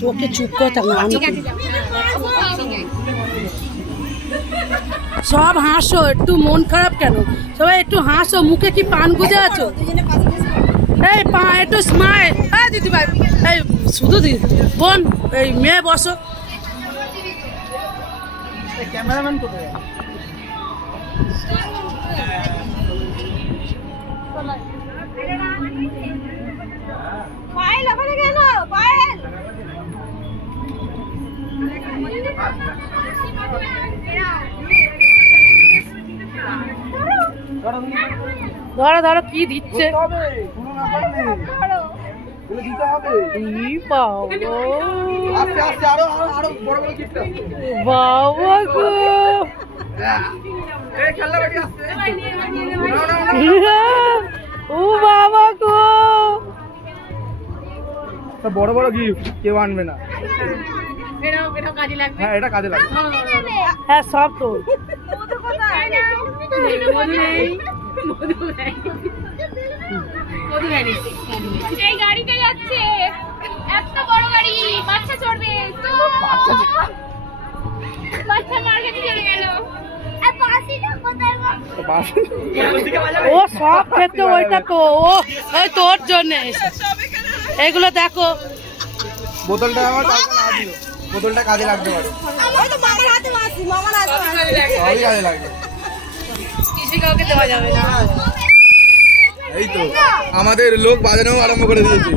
তোকে চুপ করতে সব হাসো, একটু মন খারাপ কেন? সবাই একটু হাসো, মুখে কি পান গুজে আছো? এই একটু স্মাইল। হ্যাঁ দিদি ভাই, এই শুধু দিদি বোন, এই মেয়ে বসো। ক্যামেরাম্যান কোথায়? পায়েল ওখানে কেন? পায়েল ধরো ধরো, কি দিচ্ছে? বাবা গো, ও বাবা গো, বড় বড় গিফট কেউ আনবে না। কাজে লাগবে। হ্যাঁ এটা কাজে লাগবে। হ্যাঁ সব তো এই গাড়িতে যাচ্ছে, এত বড় গাড়ি, বাচ্চা চড়বে তো, বাচ্চা মার্কেটে চলে গেল। ও সব ক্ষেত্রে ওইটা তো ও ওই তোর জন্য এগুলো দেখো। বোতলটা আমার কাছে না দিও, বোতলটা কাজে লাগতে পারে। সবই কাজে লাগবে, কিছু কাউকে দেওয়া যাবে না। এই তো আমাদের লোক বাজানো আরম্ভ করে দিয়েছে।